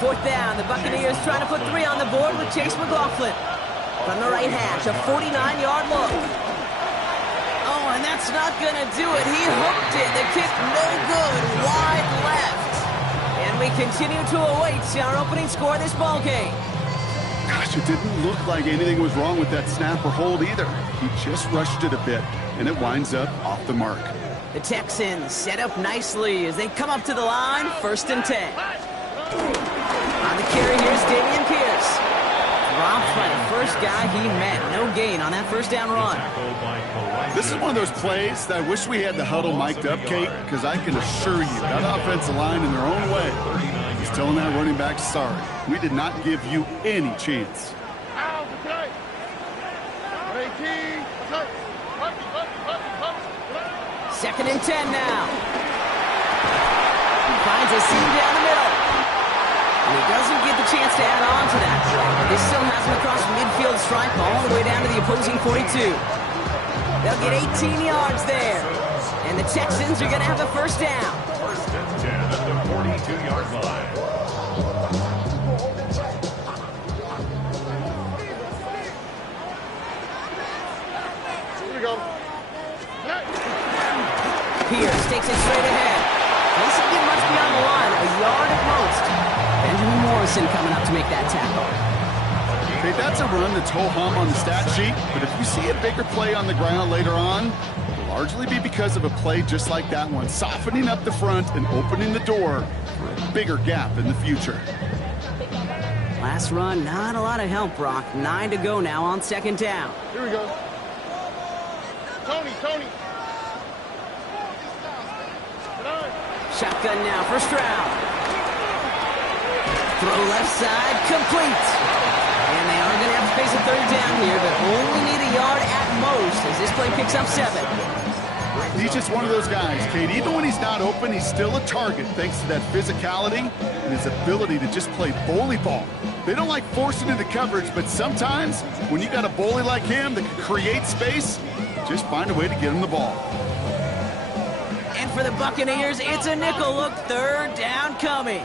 Fourth down, the Buccaneers trying to put 3 on the board with Chase McLaughlin. From the right hash, a 49-yard look. Oh, and that's not going to do it. He hooked it. The kick no good, wide left. And we continue to await our opening score of this ball game. Gosh, it didn't look like anything was wrong with that snap or hold either. He just rushed it a bit, and it winds up off the mark. The Texans set up nicely as they come up to the line, 1st and 10. On the carry, here's Dameon Pierce. Dropped by the first guy he met. No gain on that first down run. This is one of those plays that I wish we had the huddle mic'd up, Kate, because I can assure you that offensive line in their own way is telling that running back, sorry, we did not give you any chance. Second and 10 now. Finds a seam down the middle. And he doesn't get the chance to add on to that play. This still has him across midfield stripe all the way down to the opposing 42. They'll get 18 yards there. And the Texans are going to have a first down. First and 10 at the 42-yard line. Here we go. Pierce takes it straight ahead. Doesn't get much beyond the line, a yard at most. Benjamin Morrison coming up to make that tackle. Okay, that's a run that's ho-hum on the stat sheet, but if you see a bigger play on the ground later on, it'll largely be because of a play just like that one, softening up the front and opening the door for a bigger gap in the future. Last run, not a lot of help, Brock. 9 to go now on 2nd down. Here we go. Tony. Shotgun now for Stroud. Throw left side, complete. And they are going to have to face a 3rd down here, but only need a yard at most as this play picks up 7. He's just one of those guys, Kate. Even when he's not open, he's still a target thanks to that physicality and his ability to just play bully ball. They don't like forcing into coverage, but sometimes when you got a bully like him that can create space, just find a way to get him the ball. And for the Buccaneers, it's a nickel look. 3rd down coming.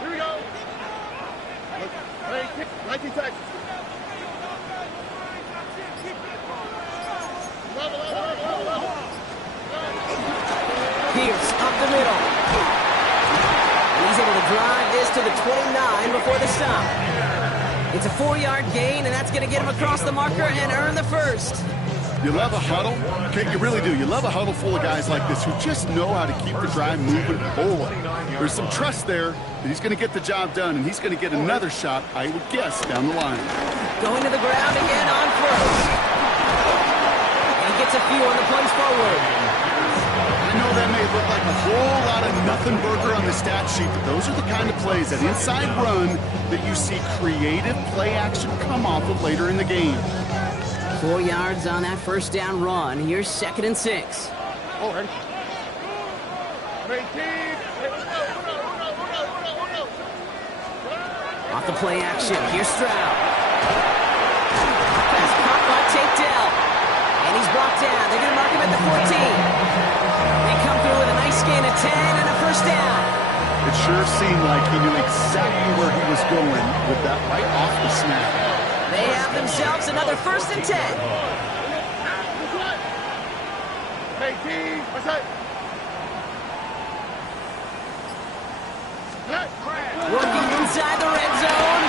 Here we go. Right to Texas. Pierce up the middle. And he's able to drive this to the 29 before the stop. It's a 4-yard gain, and that's going to get him across the marker and earn the first. You love a huddle? Okay, you really do. You love a huddle full of guys like this who just know how to keep the drive moving forward. There's some trust there that he's going to get the job done, and he's going to get another shot, I would guess, down the line. Going to the ground again on first. And he gets a few on the plunge forward. I know that may look like a whole lot of nothing burger on the stat sheet, but those are the kind of plays, that inside run, that you see creative play action come off of later in the game. 4 yards on that first down run. Here's 2nd and 6. Oh, ready. Off the play action. Here's Stroud. Pass caught by Tate Dell. And he's brought down. They're going to mark him at the 14. They come through with a nice gain of 10 and a first down. It sure seemed like he knew exactly where he was going with that right off the snap. They have themselves another 1st and 10. Hey, team. What's up? Working inside the red zone.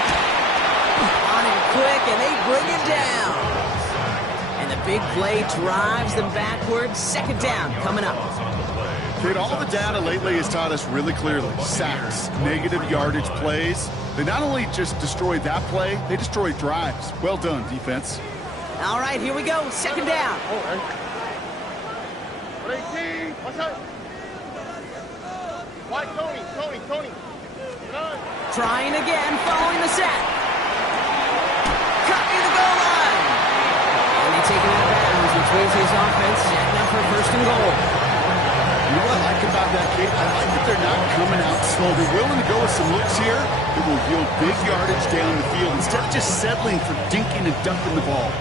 On him quick, and they bring it down. And the big play drives them backwards. 2nd down coming up. Kid, all the data lately has taught us really clearly. Sacks, negative yardage plays. They not only just destroy that play, they destroy drives. Well done, defense. All right, here we go. 2nd down. Hey, team. What's up? Why, Tony. Trying again, following the set. Cut near the goal line. And they take him out of bounds, which means his offense setting up for 1st and goal. You know what I like about that, Kate? I like that they're not coming out slow. They're willing to go with some looks here that will yield big yardage down the field instead of just settling for dinking and dumping the ball.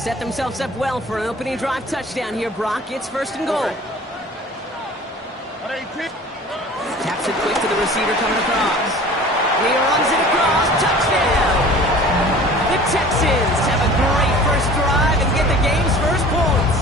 set themselves up well for an opening drive touchdown here, Brock. It's first and goal. Taps it quick to the receiver coming across. He runs it across. Touchdown! The Texans have a great first drive and get the game's first points.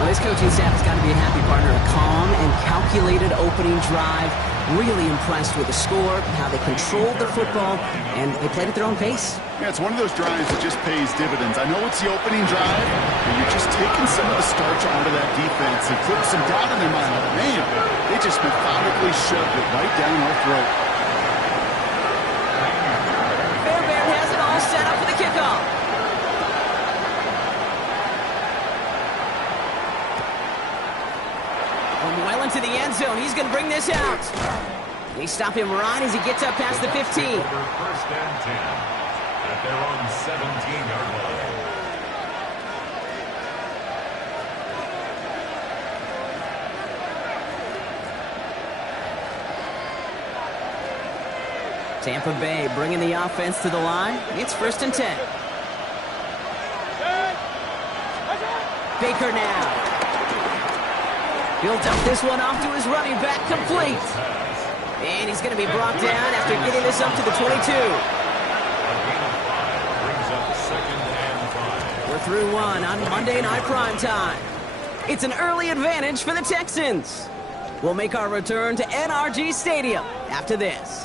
Well, this coaching staff has got to be a happy partner. A calm and calculated opening drive. Really impressed with the score, how they controlled the football, and they played at their own pace. Yeah, it's one of those drives that just pays dividends. I know it's the opening drive, but you're just taking some of the starch out of that defense and putting some doubt in their mind. Man, they just methodically shoved it right down our throat. Bear has it all set up for the kickoff. Well into the end zone. He's going to bring this out. They stop him right as he gets up past the 15. First and 10 at their own 17-yard line. Tampa Bay bringing the offense to the line. It's first and 10. Baker now. He'll dump this one off to his running back, complete. And he's going to be brought down after getting this up to the 22. We're through one on Monday Night Primetime. It's an early advantage for the Texans. We'll make our return to NRG Stadium after this.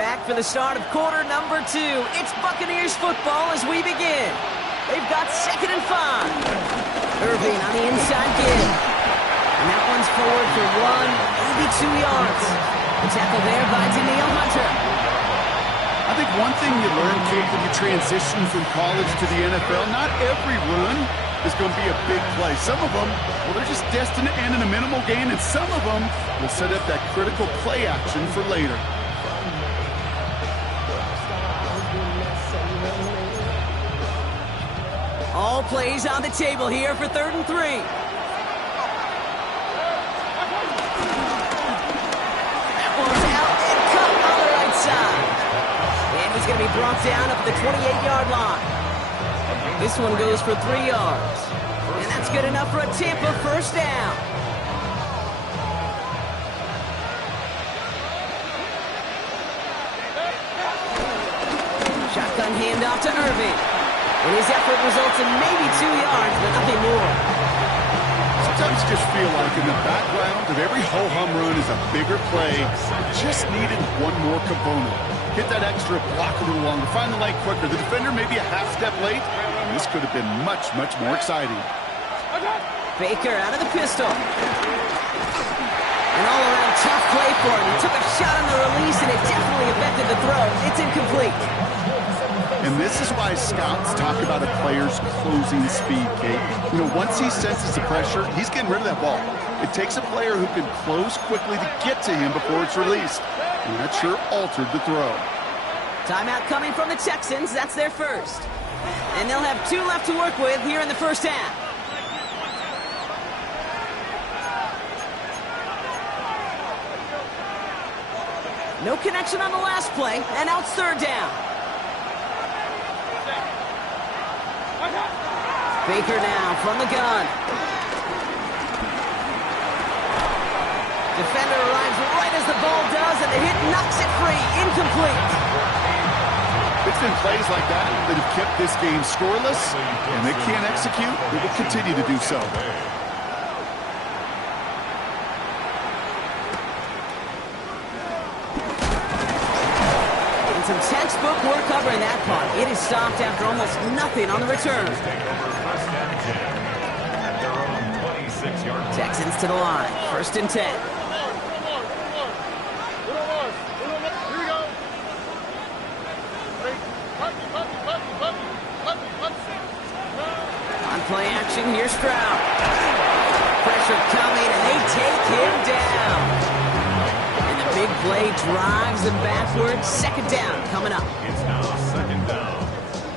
Back for the start of quarter number 2. It's Buccaneers football as we begin. They've got 2nd and 5. Irving on the inside give. And that one's forward for 1, maybe 2 yards. The tackle there by Danielle Hunter. I think one thing you learn, Kate, when you transition from college to the NFL, not every run is going to be a big play. Some of them, well, they're just destined to end in a minimal gain, and some of them will set up that critical play action for later. All plays on the table here for 3rd and 3. That one's out and cut on the right side. And he's going to be brought down up at the 28-yard line. This one goes for 3 yards. And that's good enough for a Tampa first down. Shotgun handoff to Irving. And his effort results in maybe 2 yards, but nothing more. Sometimes you just feel like in the background of every ho-hum run is a bigger play. Just needed one more component. Hit that extra block a little longer. Find the leg quicker. The defender maybe a half step late. And this could have been much, much more exciting. Baker out of the pistol. An all-around tough play for him. He took a shot on the release, and it definitely affected the throw. It's incomplete. And this is why scouts talk about a player's closing speed, Kate. You know, once he senses the pressure, he's getting rid of that ball. It takes a player who can close quickly to get to him before it's released. And that sure altered the throw. Timeout coming from the Texans. That's their first. And they'll have 2 left to work with here in the first half. No connection on the last play, and now it's 3rd down. Baker now from the gun. Defender arrives right as the ball does, and the hit knocks it free. Incomplete. It's been plays like that that have kept this game scoreless, and they can't execute. They will continue to do so. And some textbook work covering that punt. It is stopped after almost nothing on the return. Texans to the line. 1st and 10. On play action, here's Stroud. Pressure coming, and they take him down. And the big play drives them backwards. Second down coming up. It's now second down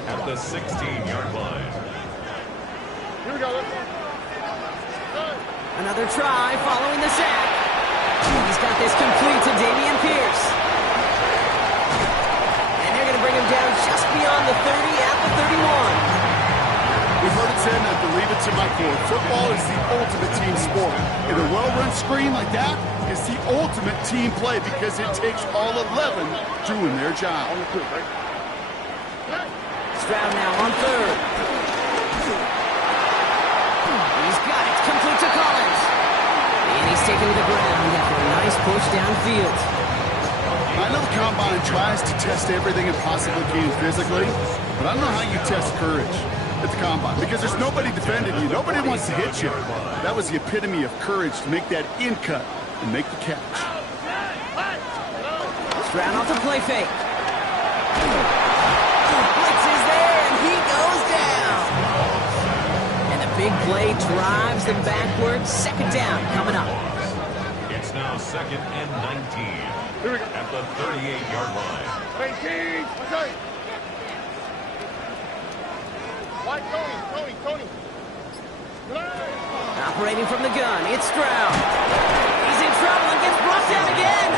at the 16-yard line. Here we go. Another try following the sack. He's got this complete to Dameon Pierce. And they're going to bring him down just beyond the 30 at the 31. We've heard it said, and I believe it to my core. Football is the ultimate team sport. And a well-run screen like that is the ultimate team play because it takes all 11 doing their job. Stroud now on third. He's got it. Complete to Collins. And he's taken to the ground after a nice push downfield. I know the Combine tries to test everything it possibly can physically, but I don't know how you test courage at the Combine because there's nobody defending you. Nobody wants to hit you. That was the epitome of courage to make that in cut and make the catch. Stroud off the play fake. Blitz is there, and he goes down. And the big play drives them backwards. Second down coming up. It's now second and 19 at the 38-yard line. 19. What's that? White, Tony. Operating from the gun, it's Stroud. He's in trouble and gets brought down again.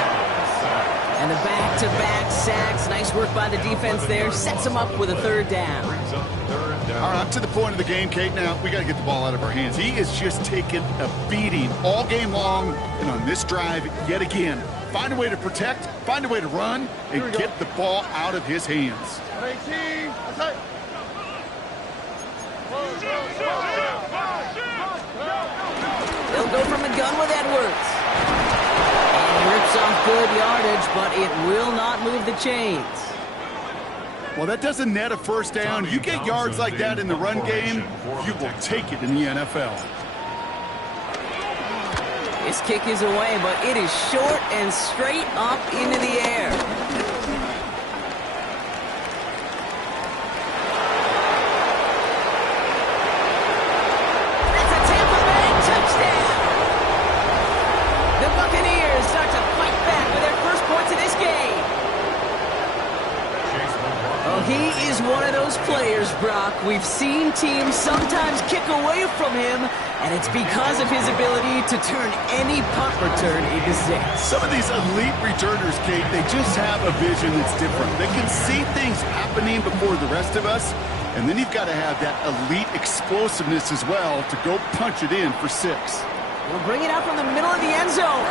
And the back-to-back sacks. Nice work by the defense there. Sets him up with a third down. All right, up to the point of the game, Kate. Now, we got to get the ball out of our hands. He is just taking a beating all game long, and on this drive, yet again. Find a way to protect, find a way to run, and get the ball out of his hands. 18. What's that? They'll go from the gun with Edwards. And he rips off good yardage, but it will not move the chains. Well, that doesn't net a first down. You get yards like that in the run game, you will take it in the NFL. His kick is away, but it is short and straight up into the air. That's a Tampa Bay touchdown. The Buccaneers start to fight back with their first points of this game. Oh, he is one of those players, Brock. We've seen teams sometimes kick away from him, and it's because of his ability to turn any punt return into six. Some of these elite returners, Kate, they just have a vision that's different. They can see things happening before the rest of us, and then you've got to have that elite explosiveness as well to go punch it in for six. We'll bring it out from the middle of the end zone.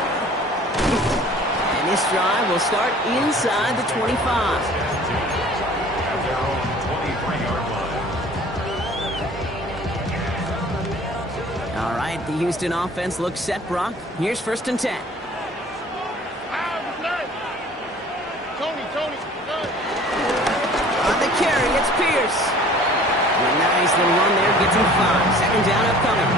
And this drive will start inside the 25. At their own 23-yard line. All right, the Houston offense looks set, Brock. Here's first and 10. Tony. On the carry, it's Pierce. A nice little run there, gets him 5. Second down upcoming.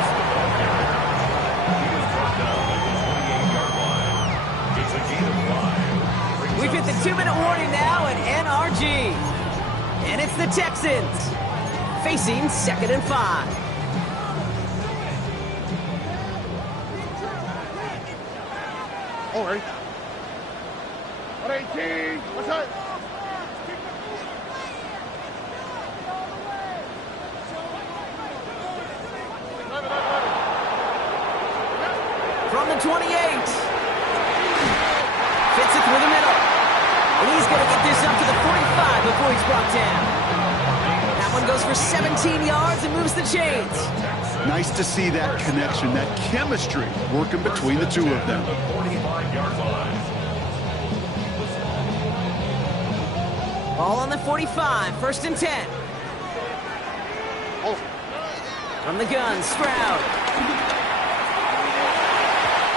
He was brought down at the 28-yard line. It's a gain of 5. We've hit the 2-minute warning now at NRG. And it's the Texans facing second and 5. All right. 118. What's that? From the 28. Fits it through the middle. And he's going to get this up to the 45 before he's brought down. That one goes for 17 yards and moves the chains. Nice to see that connection, that chemistry working between the two of them. 45-yard line. Ball on the 45, first and 10. From the gun, Stroud.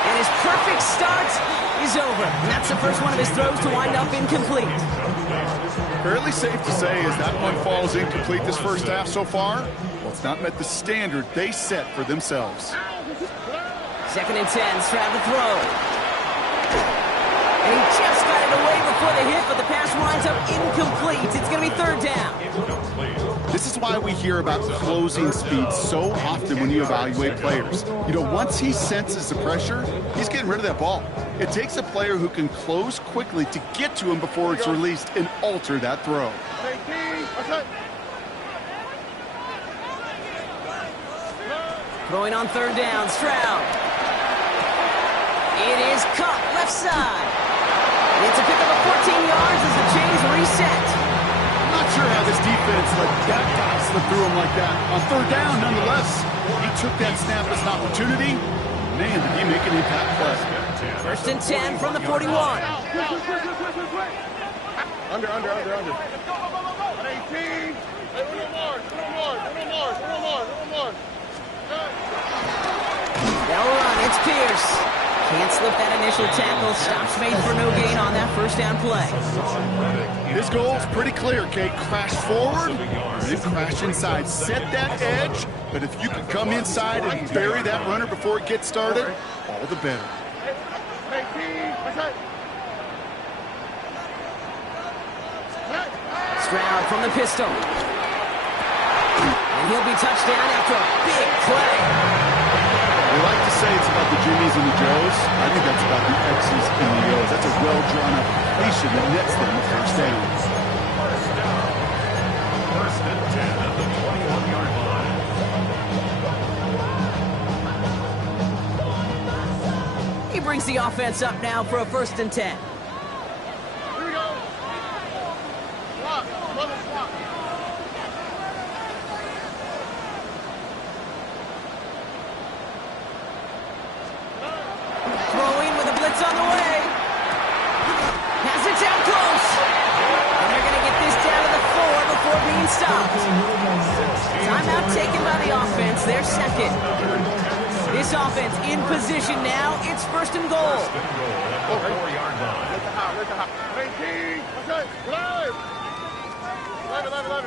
And his perfect start is over. And that's the first one of his throws to wind up incomplete. Fairly safe to say as that one falls incomplete this first half so far, well, it's not met the standard they set for themselves. Second and 10, Stroud to throw. And he just got it away before the hit, but the pass winds up incomplete. It's going to be third down. This is why we hear about closing speed so often when you evaluate players. You know, once he senses the pressure, he's getting rid of that ball. It takes a player who can close quickly to get to him before it's released and alter that throw. 18, outside. Throwing on third down, Stroud. It is caught left side. It's a pickup of 14 yards as the chains reset. I'm not sure how this defense let that guy slip through him like that. On third down, nonetheless, he took that snap as an opportunity. Man, did he make an impact play. First and 10 from the 41. Under. 18. Hey, one more. They'll run. It's Pierce. Can't slip that initial tackle. Stops made for no gain on that first down play. His goal's pretty clear, Kate. Crash forward, then crash inside. Set that edge, but if you can come inside and bury that runner before it gets started, all the better. 18, outside. Stroud from the pistol. And he'll be touched down after a big play. We like to say it's about the Jimmies and the Joes. I think that's about the X's and the O's. That's a well-drawn-up completion that nets them a first down. First and 10 at the 21-yard line. He brings the offense up now for a first and 10. Here we go. Block. Mother block. Throwing with a blitz on the way. Has it down close. And they're going to get this down to the 4 before being stopped. Timeout taken by the offense. Their second. This offense in position now. It's first and goal. 4-yard line. Let the hop. 18, outside. 11.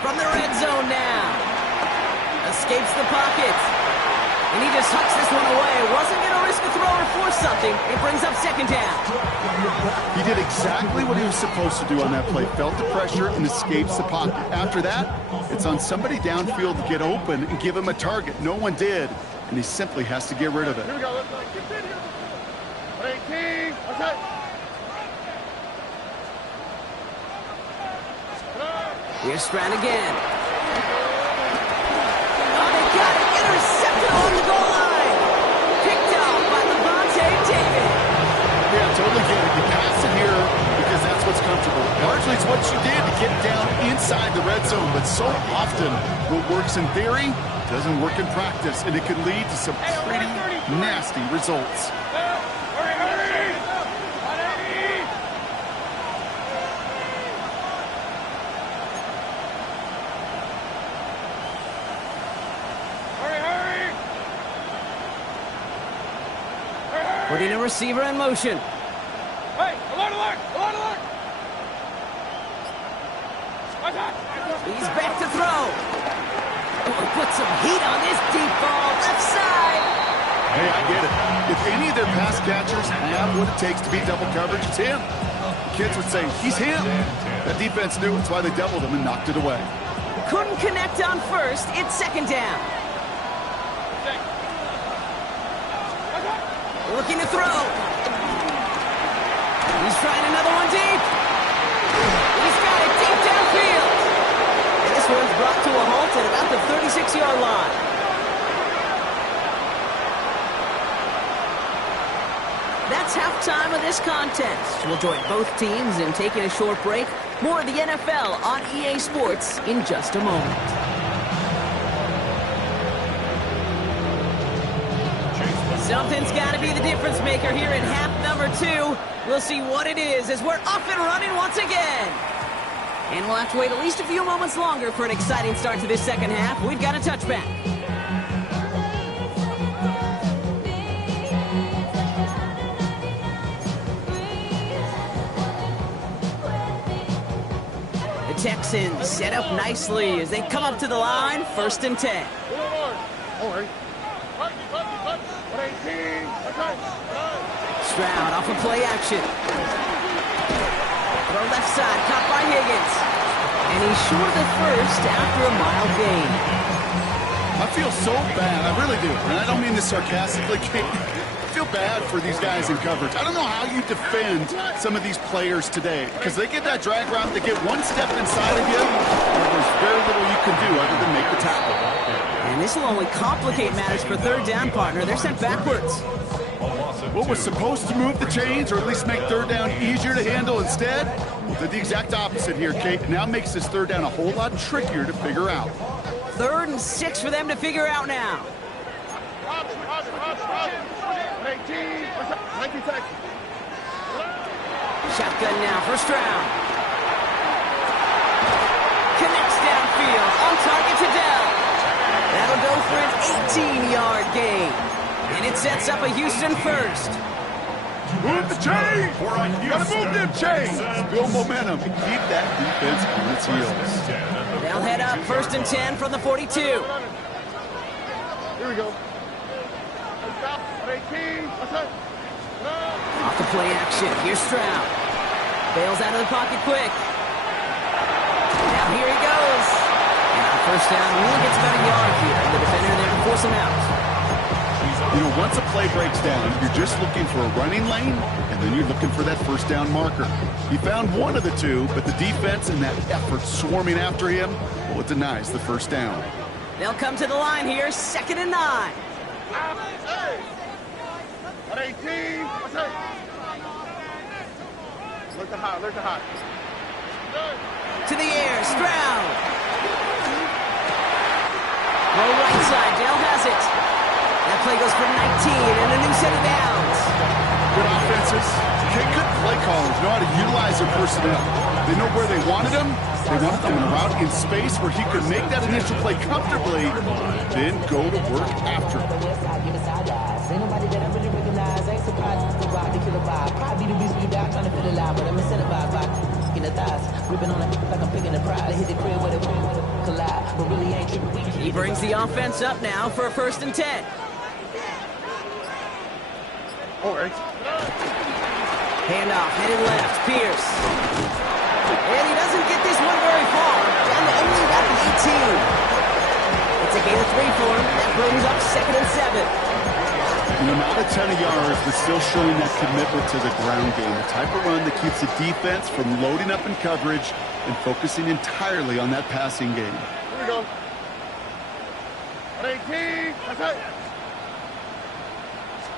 From the red zone now. Escapes the pocket. And he just hucks this one away. Wasn't going to risk a throw or force something. It brings up second down. He did exactly what he was supposed to do on that play. Felt the pressure and escapes the pocket. After that, it's on somebody downfield to get open and give him a target. No one did, and he simply has to get rid of it. Here we go. Let's get in here. 18, outside. Here's Stroud again. Oh, they got it. Intercepted on the goal line. Picked off by Levante David. Yeah, totally get it. You pass it here because that's what's comfortable. Largely it's what you did to get down inside the red zone, but so often what works in theory doesn't work in practice, and it can lead to some pretty nasty results. Putting a receiver in motion. Hey, alert! He's back to throw. Oh, put some heat on this deep ball. Left side. Hey, I get it. If any of their pass catchers have what it takes to beat double coverage, it's him. The kids would say, he's him. That defense knew it's why they doubled him and knocked it away. Couldn't connect on first. It's second down. Looking to throw. He's trying another one deep. He's got it deep downfield. And this one's brought to a halt at about the 36-yard line. That's halftime of this contest. We'll join both teams in taking a short break. More of the NFL on EA Sports in just a moment. Something's got to be the difference maker here in half number 2. We'll see what it is as we're up and running once again. And we'll have to wait at least a few moments longer for an exciting start to this second half. We've got a touchback. The Texans set up nicely as they come up to the line, first and 10. All right. Stroud off of play action. Throw left side, caught by Higgins. And he's short of the first after a mile gain. I feel so bad. I really do. And I don't mean this sarcastically. I feel bad for these guys in coverage. I don't know how you defend some of these players today because they get that drag route, they get one step inside of you, and there's very little you can do other than make the tackle. And this will only complicate matters for third down, partner. They're sent backwards. What was supposed to move the chains or at least make third down easier to handle instead did the exact opposite here, Kate. Now makes this third down a whole lot trickier to figure out. 3rd and 6 for them to figure out now. 19 seconds. Shotgun now, first round. Connects downfield, on target to Dell. That'll go for an 18-yard gain. And it sets up a Houston first. Move the chains! Gotta move them chains! Build momentum and keep that defense on its heels. They'll head up 1st and 10 from the 42. Here we go. 18. Off the play action, here's Stroud. Bails out of the pocket quick. Now here he goes. And on first down, really gets about a yard here. And the defender there to force him out. You know, once a play breaks down, you're just looking for a running lane, and then you're looking for that first down marker. He found one of the two, but the defense and that effort swarming after him, well, it denies the first down. They'll come to the line here, 2nd and 9. 18. Look to hot. To the air, Stroud. Low right side, Dale has it. That play goes for 19 and a new set of downs. Good offenses. Good play callers know how to utilize their personnel. They know where they wanted him. They wanted them in a route in space where he could make that initial play comfortably, then go to work after it. Ain't nobody that I really recognize. I ain't surprised to rock the killer vibe. Probably the reason you die trying to feel alive, but I'm incentivized by in the thighs. Ripping on it like I'm picking a pride. I hit the crib with a collide, but really ain't tripping. He brings the offense up now for a 1st and 10. All right. Handoff, headed left, Pierce. And he doesn't get this one very far. Down to only about the 18. It's a gain of 3 for him. That brings up 2nd and 7. You know, not a ton of yards, but still showing that commitment to the ground game. The type of run that keeps the defense from loading up in coverage and focusing entirely on that passing game. Here we go. 18. That's it.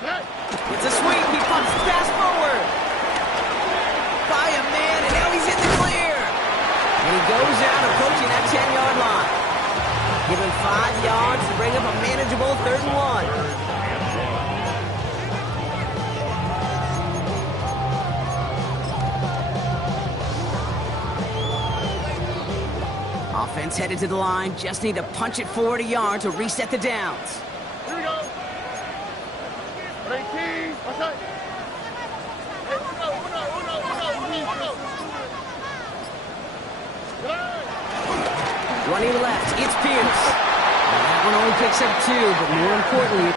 It's a sweep. He punts the pass forward. By a man, and now he's in the clear. And he goes out approaching that 10-yard line. Give him 5 yards to bring up a manageable 3rd and 1. Offense headed to the line. Just need to punch it forward a yard to reset the downs. Here we go. 18. What's that? Running left, it's Pierce. And that one only picks up 2, but more importantly...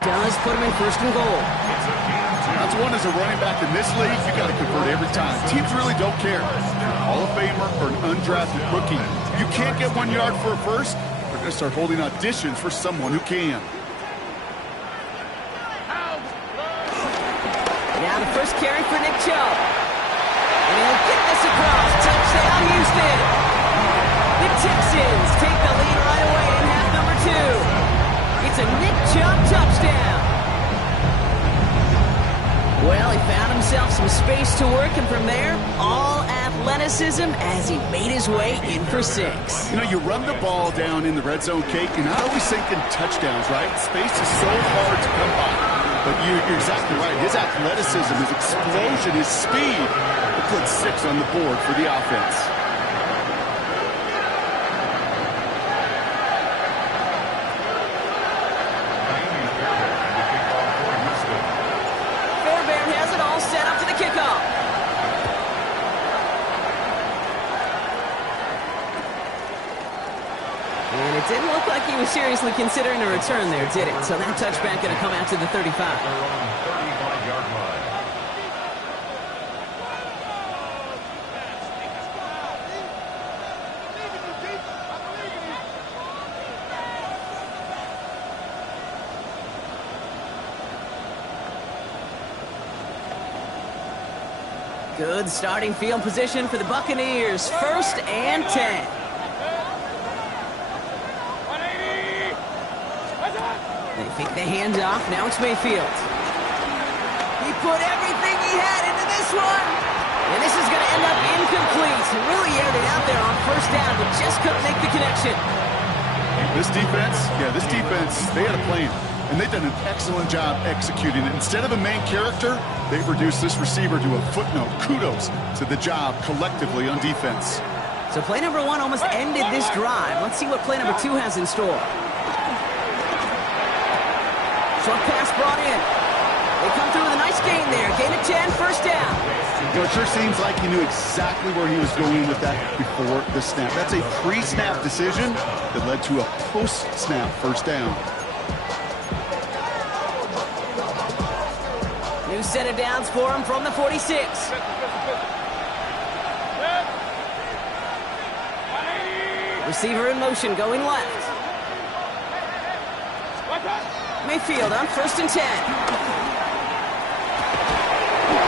does put him in 1st and goal. That's one as a running back in this league, you got to convert every time. Teams really don't care. Hall of Famer or an undrafted rookie. You can't get 1 yard for a first, they're going to start holding auditions for someone who can. Now the first carry for Nick Chubb. And he'll get this across. Touchdown, Houston. The Texans take the lead right away in half number 2. It's a Nick Chubb touchdown. Well, he found himself some space to work, and from there, all athleticism as he made his way in for 6. You know, you run the ball down in the red zone, Kate, you're not always thinking touchdowns, right? Space is so hard to come by. But you're exactly right. His athleticism, his explosion, his speed will put 6 on the board for the offense. And Didn't look like he was seriously considering a return there, did it? So that touchback going to come out to the 35. Their own 35-yard line. Good starting field position for the Buccaneers. 1st and 10. They fake the handoff. Now it's Mayfield. He put everything he had into this one. And this is going to end up incomplete. He really aired it out there on 1st down, but just couldn't make the connection. This defense, they had a plan. And they've done an excellent job executing it. Instead of a main character, they've reduced this receiver to a footnote. Kudos to the job collectively on defense. So play number 1 almost ended this drive. Let's see what play number 2 has in store. Short pass brought in. They come through with a nice gain there. Gain of 10, 1st down. It sure seems like he knew exactly where he was going with that before the snap. That's a pre-snap decision that led to a post-snap 1st down. New set of downs for him from the 46. Receiver in motion, going left. Mayfield on 1st and 10.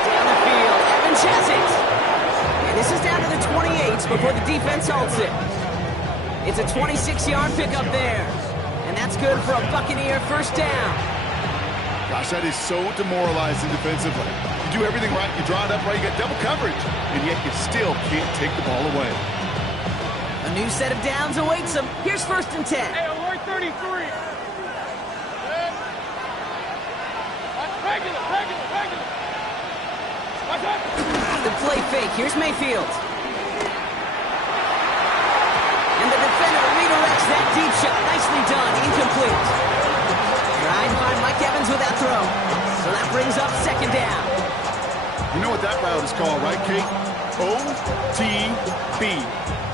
Down the field, Evans has it. And this is down to the 28 before the defense halts it. It's a 26-yard pickup there. And that's good for a Buccaneer 1st down. Gosh, that is so demoralizing defensively. You do everything right, you draw it up right, you got double coverage, and yet you still can't take the ball away. A new set of downs awaits him. Here's 1st and 10. Hey, alert 33. Regular. The play fake. Here's Mayfield. And the defender redirects that deep shot. Nicely done. Incomplete. Trying to find Mike Evans with that throw. So that brings up 2nd down. You know what that route is called, right, Kate? OTB.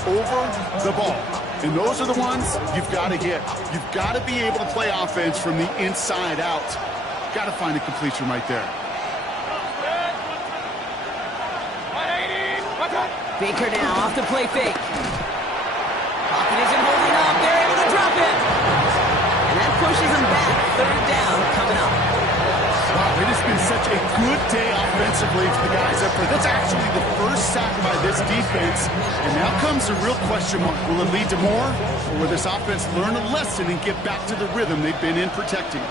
Over the ball. And those are the ones you've got to hit. You've got to be able to play offense from the inside out. Got to find a completion right there. Baker now off the play fake. Pocket isn't holding up. They're able to drop it. And that pushes them back. 3rd down coming up. It has been such a good day offensively for the guys up there. That's actually the 1st sack by this defense. And now comes the real question mark. Will it lead to more? Or will this offense learn a lesson and get back to the rhythm they've been in protecting?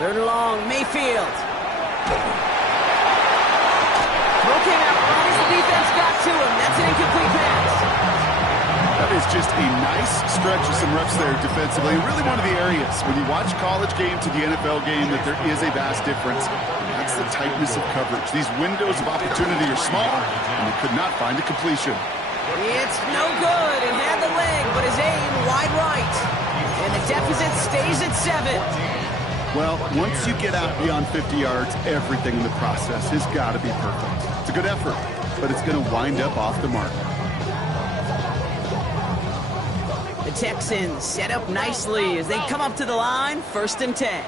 Third and long, Mayfield. Throw came out right as the defense got to him. That's an incomplete pass. That is just a nice stretch of some reps there defensively. Really one of the areas when you watch college game to the NFL game that there is a vast difference. That's the tightness of coverage. These windows of opportunity are small, and they could not find a completion. It's no good. It had the leg, but his aim wide right. And the deficit stays at 7. Well, once you get out beyond 50 yards, everything in the process has got to be perfect. It's a good effort, but it's going to wind up off the mark. The Texans set up nicely as they come up to the line, 1st and 10.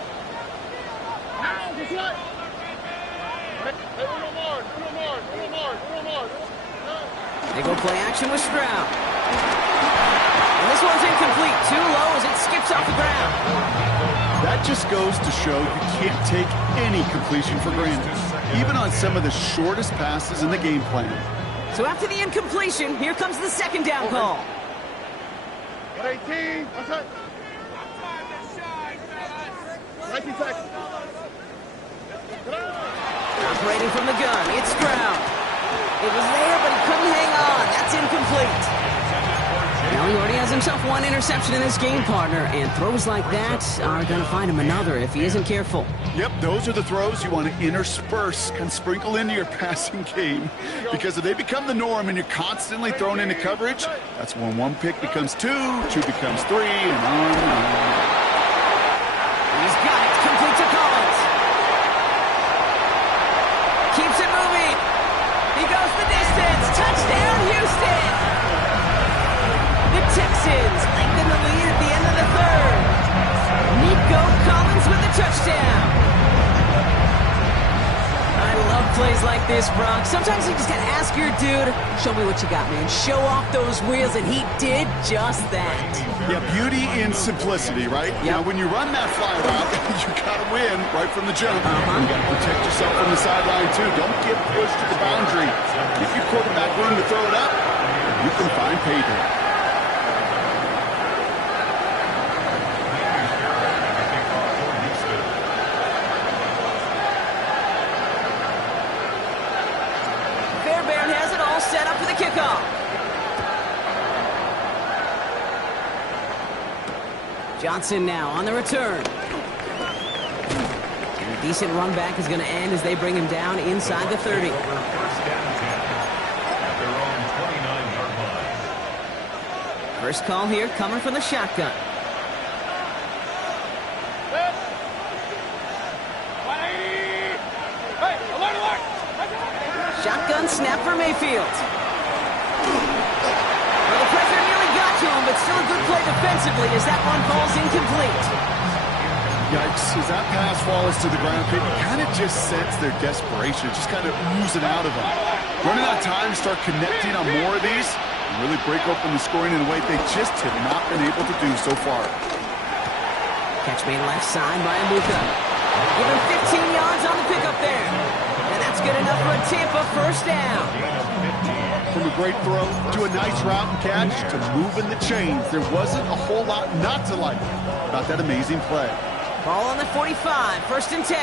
They go play action with Stroud. And this one's incomplete. Too low as it skips off the ground. That just goes to show you can't take any completion for granted, even on some of the shortest passes in the game plan. So after the incompletion, here comes the 2nd down call. 18. What's that? 19 seconds. Operating from the gun, it's Stroud. It was there, but he couldn't hang on. That's incomplete. Now he already has himself 1 interception in this game, partner, and throws like that are going to find him another if he isn't careful. Yep, those are the throws you want to intersperse, kind of sprinkle into your passing game, because if they become the norm and you're constantly thrown into coverage, that's when 1 pick becomes 2, 2 becomes 3, and on and on. He's got it. Complete to Collins. Texans lengthen the lead at the end of the third. Nico Collins with the touchdown. I love plays like this, Brock. Sometimes you just gotta ask your dude, show me what you got, man. Show off those wheels, and he did just that. Yeah, beauty in simplicity, right? Yep. Now, when you run that fly route, you gotta win right from the jump. You gotta protect yourself from the sideline, too. Don't get pushed to the boundary. Give your quarterback room to throw it up, you can find pay dirt. Set up for the kickoff. Johnson now on the return. And a decent run back is going to end as they bring him down inside the 30. First down 10 at their own 29-yard line. First call here coming from the shotgun. Shotgun snap for Mayfield. Well, the pressure nearly got to him, but still a good play defensively as that one falls incomplete. Yikes, as that pass falls to the ground, you kind of just sense their desperation, just kind of oozing out of them. Running out of time to start connecting on more of these and really break open the scoring in a way they just have not been able to do so far. Catch made left side by Mbuka. Give him 15 yards on the pickup there. And that's good enough for a Tampa first down. From a great throw to a nice route and catch to moving the chains, there wasn't a whole lot not to like about that amazing play. Ball on the 45, first and 10.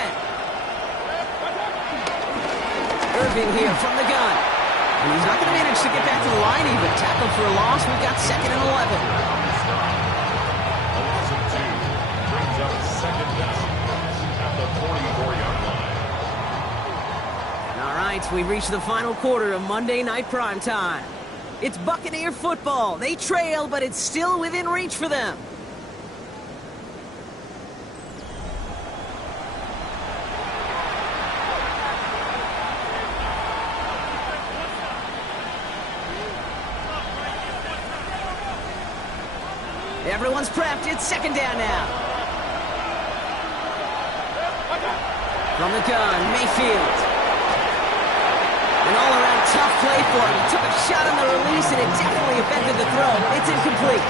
Irving here from the gun. And he's not going to manage to get back to the line even. Tackled for a loss. We've got second and 11. A loss of 2 brings up second down at the 44-yard line. All right, we've reached the final quarter of Monday Night Primetime. It's Buccaneer football. They trail, but it's still within reach for them. Everyone's prepped. It's second down now. From the gun, Mayfield. An all-around tough play for him. He took a shot on the release, and it definitely affected the throw. It's incomplete.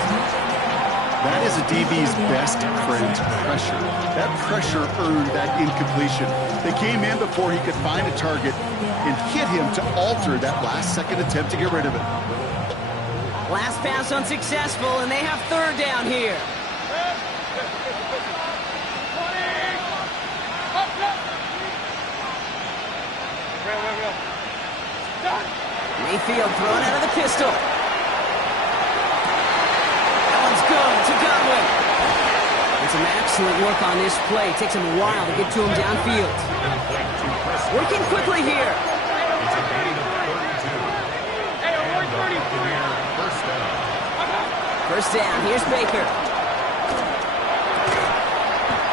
That is a DB's best friend, pressure. That pressure earned that incompletion. They came in before he could find a target and hit him to alter that last-second attempt to get rid of it. Last pass unsuccessful, and they have third down here. Mayfield thrown out of the pistol. That one's good to Godwin. And some excellent work on this play. Takes him a while to get to him downfield. Working quickly here. It's a gain of 32. And the Buccaneer first down. First down, here's Baker.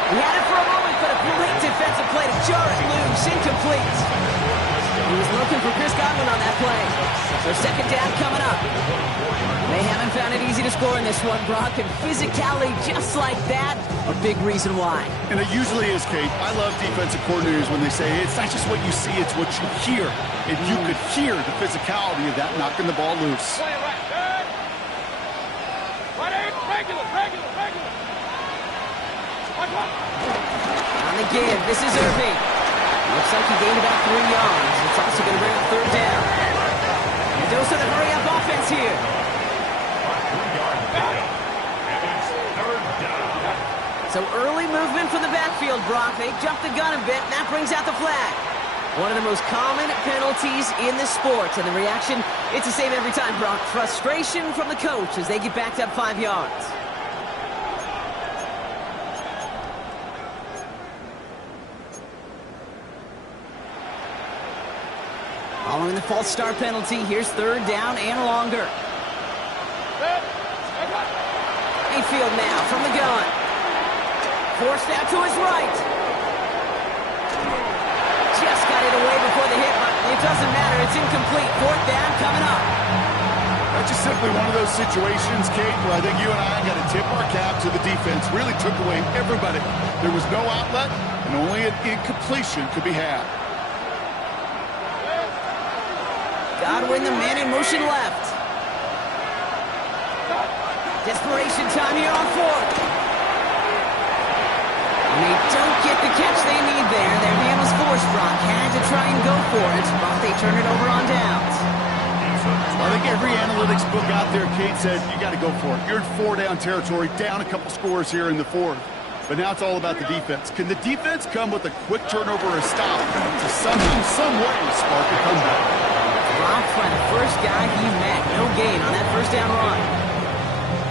He had it for a moment, but a great defensive play to jar it loose. Incomplete. He was looking for Chris Godwin on that play. So second down coming up. They haven't found it easy to score in this one, Brock, and physicality just like that, a big reason why. And it usually is, Kate. I love defensive coordinators when they say, hey, it's not just what you see, it's what you hear. And you could hear the physicality of that knocking the ball loose. On the give, this is Irving. Looks like he gained about 3 yards. It's also going to bring up third down. And those are the hurry-up offense here. So early movement from the backfield, Brock. They jumped the gun a bit, and that brings out the flag. One of the most common penalties in the sport. And the reaction, it's the same every time, Brock. Frustration from the coach as they get backed up 5 yards. Following the false start penalty, here's third down and longer. Mayfield now from the gun. Forced out to his right. Just got it away before the hit, but it doesn't matter. It's incomplete. Fourth down coming up. A just simply one of those situations, Kate, where I think you and I got to tip our cap to the defense. Really took away everybody. There was no outlet, and only an incompletion could be had. Godwin, the man in motion left. Desperation time here on fourth. And they don't get the catch they need there. Their man was forced. Brock had to try and go for it, but they turn it over on downs. I think every analytics book out there, Kate, said you got to go for it. You're in 4-down territory, down a couple scores here in the fourth. But now it's all about the defense. Can the defense come with a quick turnover or a stop to somehow, some way, spark a comeback? Blocked by the first guy he met. No gain on that first down run.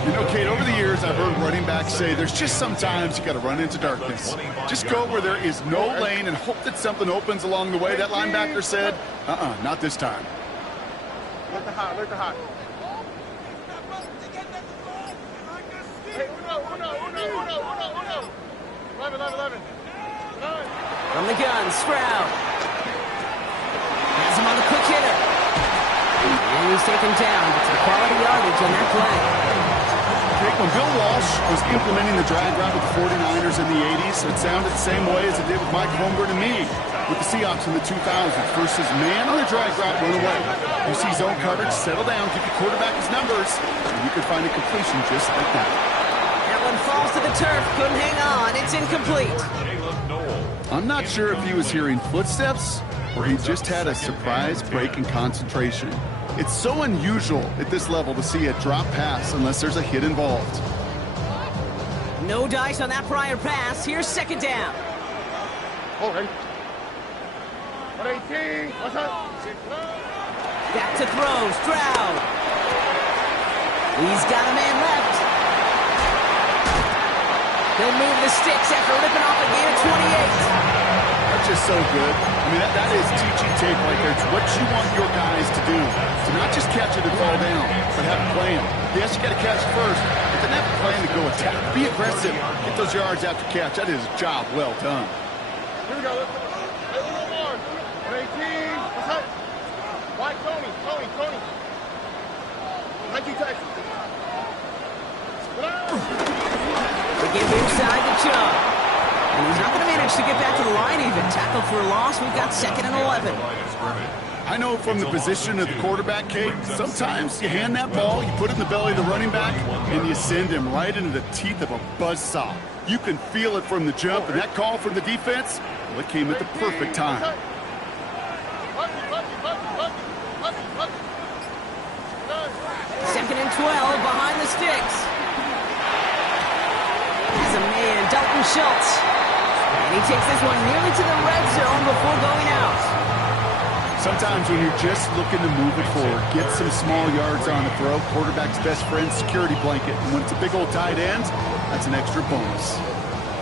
You know, Kate, over the years, I've heard running backs say there's just sometimes you got to run into darkness. Just go where there is no lane and hope that something opens along the way. That linebacker said, not this time. Look the hot, look the hot. Hey, uno. 11. From the gun, Stroud. Has him on the quick hitter. And he's taken down, but some quality yardage on that play. When Bill Walsh was implementing the drag route with the 49ers in the 80s, it sounded the same way as it did with Mike Holmgren and me with the Seahawks in the 2000s versus man on the drag route, run away. You see zone coverage, settle down, give your quarterback his numbers, and you can find a completion just like that. That one falls to the turf, couldn't hang on, it's incomplete. I'm not sure if he was hearing footsteps or he just had a surprise break in concentration. It's so unusual at this level to see a drop pass unless there's a hit involved. No dice on that prior pass. Here's second down. Okay. 118. What's up? Back to throw. Stroud. He's got a man left. He'll move the sticks after ripping off a gain of 28. That's just so good. I mean, that is teaching tape right there. It's what you want your guys to do. To not just catch it and fall down, but have a plan. Yes, you got to catch first, but then have a plan to go attack. Be aggressive. Get those yards after catch. That is a job well done. Here we go. Hey, one more. 118. What's up? White Tony. 19 Texas. They give inside the Chubb. And he's not going to manage to get back to the line even. Tackle for a loss. We've got 2nd and 11. I know from the position of the quarterback, Kate, sometimes you hand that ball, you put it in the belly of the running back, and you send him right into the teeth of a buzzsaw. You can feel it from the jump, and that call from the defense, well, it came at the perfect time. 2nd and 12 behind the sticks. Has a man, Dalton Schultz. And he takes this one nearly to the red zone before going out. Sometimes when you're just looking to move it forward, get some small yards on the throw, quarterback's best friend, security blanket. And when it's a big old tight end, that's an extra bonus.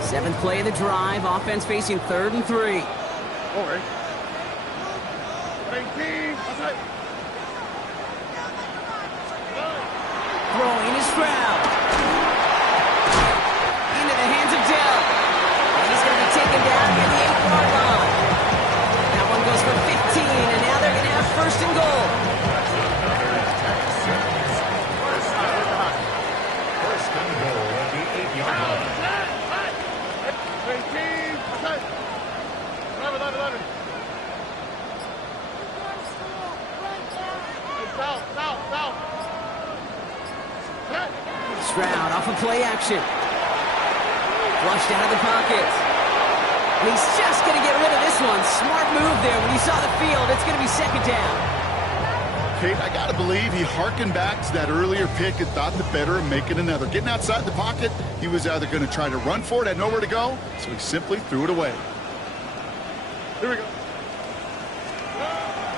7th play of the drive, offense facing 3rd and 3. All right. 18. What's up? Throwing is Stroud. Into the hands of Dell. And he's going to be taken down near the 8-yard line. That one goes for 15, and now they're going to have 1st and goal. First and goal at the 8-yard line. 18. What's up? 11. South. Stroud off of play action. Flushed out of the pocket. And he's just going to get rid of this one. Smart move there when he saw the field. It's going to be 2nd down. Kate, I got to believe he hearkened back to that earlier pick and thought the better of making another. Getting outside the pocket, he was either going to try to run for it, had nowhere to go, so he simply threw it away. Here we go.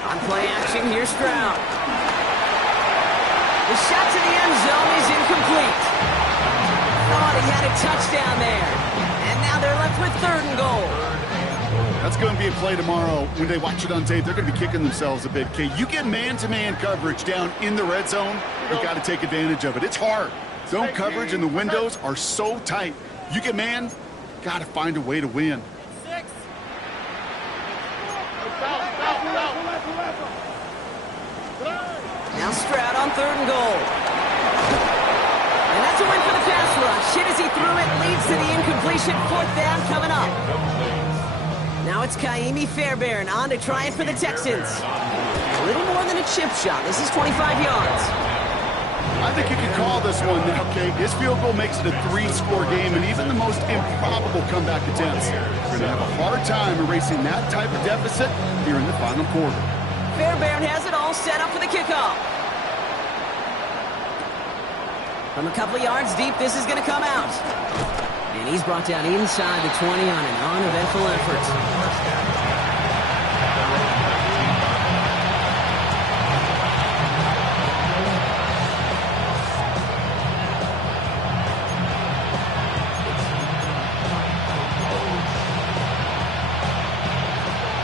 On play action, here's Stroud. The shot to the end zone is incomplete. Thought he had a touchdown there. And now they're left with 3rd and goal. That's going to be a play tomorrow. When they watch it on tape, they're going to be kicking themselves a bit. Okay, you get man-to-man coverage down in the red zone, you've got to take advantage of it. It's hard. Zone coverage and the windows are so tight. You get man, got to find a way to win. 6. Now Stroud on 3rd and goal. And that's a win for the pass rush. Hit as he threw it, leads to the incompletion. 4th down coming up. Now it's Kaimi Fairbairn on to try it for the Texans. A little more than a chip shot. This is 25 yards. I think you can call this one now, Kate. His field goal makes it a 3-score game, and even the most improbable comeback attempts are going to have a hard time erasing that type of deficit here in the final quarter. Fairbairn has it all set up for the kickoff. From a couple of yards deep, this is going to come out. And he's brought down inside the 20 on an uneventful effort.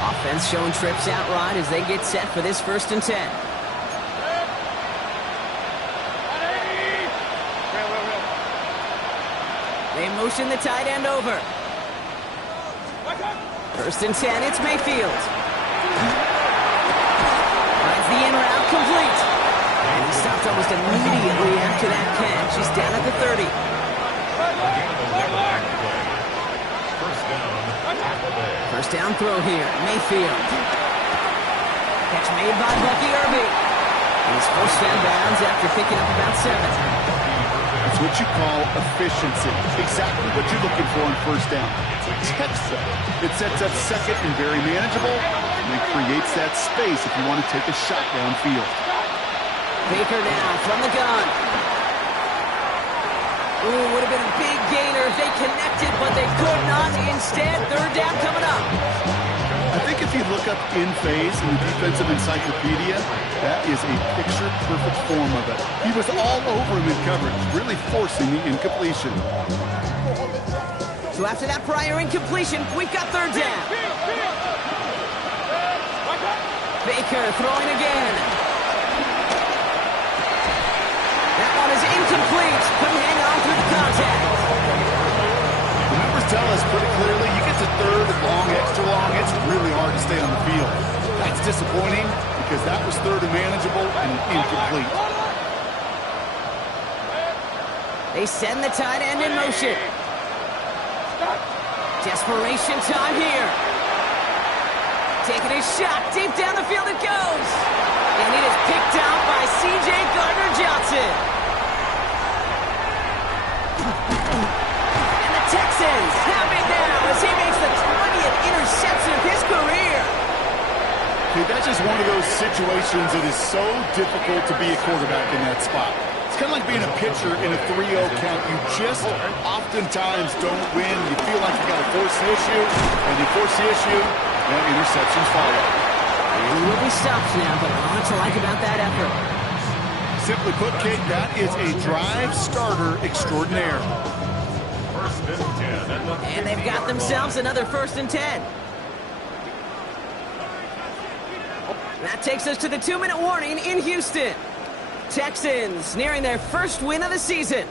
Offense showing trips out right as they get set for this 1st and 10. They motion the tight end over. 1st and 10, it's Mayfield. Finds the in route complete. And he stopped almost immediately after that catch. He's down at the 30. First down throw here, Mayfield. Catch made by Bucky Irby. And he's forced down bounds after picking up about 7. It's what you call efficiency. Exactly what you're looking for on 1st down. It sets up 2nd and very manageable, and it creates that space if you want to take a shot downfield. Baker now from the gun. Ooh, would have been a big gainer if they connected, but they could not. Instead, 3rd down coming up. I think if you look up in phase in the defensive encyclopedia, that is a picture-perfect form of it. He was all over him in coverage, really forcing the incompletion. So after that prior incompletion, we've got 3rd down. Baker throwing again. That one is incomplete. Couldn't hang on through the contact. The numbers tell us pretty clearly, you get to 3rd and long, extra long, it's really hard to stay on the field. That's disappointing because that was 3rd and manageable and incomplete. They send the tight end in motion. Desperation time here. Taking a shot deep down the field it goes. And it is picked out by C.J. Gardner-Johnson. And the Texans have it now as he makes the 20th interception of his career. Okay, that's just one of those situations that is so difficult to be a quarterback in that spot. It's kind of like being a pitcher in a 3-0 count. You just oftentimes don't win. You feel like you got to force the issue, and you force the issue, and interceptions follow. He will be stopped now, but lots to like about that effort. Simply put, Kate, that is a drive starter extraordinaire. And they've got themselves another 1st and 10. That takes us to the 2-minute warning in Houston. Texans nearing their 1st win of the season.